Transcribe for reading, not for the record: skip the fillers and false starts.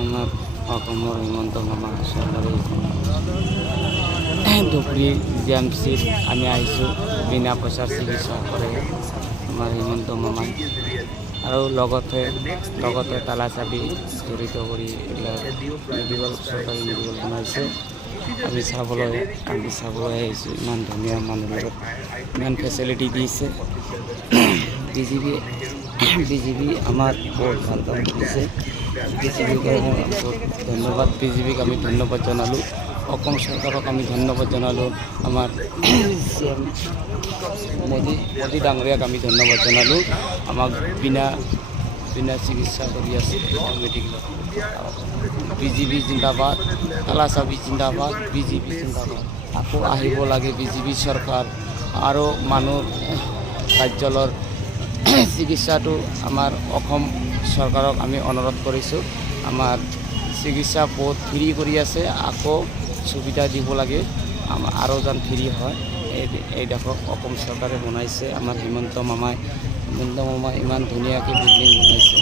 আমাৰ অসমৰ হিমন্ত মামা চৰকাৰে ধুবুৰী জি এম চিত আমি আহিছোঁ বিনা পইচাৰ চিকিৎসা কৰে আমাৰ হিমন্ত মামাই আৰু লগতে তালা চাবি জড়িত কৰি এইবিলাক মেডিকেল চৰকাৰী মেডিকেল বনাইছে। আমি চাবলৈ আহিছোঁ ইমান ধুনীয়া মানুহৰ লগত ইমান ফেচিলিটি দিছে। বিজেপি আমাৰ বহুত ভাল কাম কৰিছে। বিজেপিক বহুত ধন্যবাদ। বিজেপিক আমি ধন্যবাদ জনালোঁ। অসম চৰকাৰক আমি ধন্যবাদ জনালোঁ। আমাৰ CM মোদী ডাঙৰীয়াক আমি ধন্যবাদ জনালোঁ। আমাক বিনা চিকিৎসা কৰি আছে মেডিকেলত। বিজেপি জিন্দাবাদ, তালা চাবি জিন্দাবাদ, বিজেপি জিন্দাবাদ। আকৌ আহিব লাগে বিজেপি চৰকাৰ আৰু মানুহ কাৰ্যালয়ৰ চিকিৎসাটো আমাৰ অসম চৰকাৰক আমি অনুৰোধ কৰিছোঁ। আমাৰ চিকিৎসা বহুত ফ্ৰী কৰি আছে, আকৌ সুবিধা দিব লাগে আৰু যেন ফ্ৰী হয়। এই দেখক অসম চৰকাৰে বনাইছে আমাৰ হিমন্ত মামাই ইমান ধুনীয়াকৈ বিল্ডিং বনাইছে।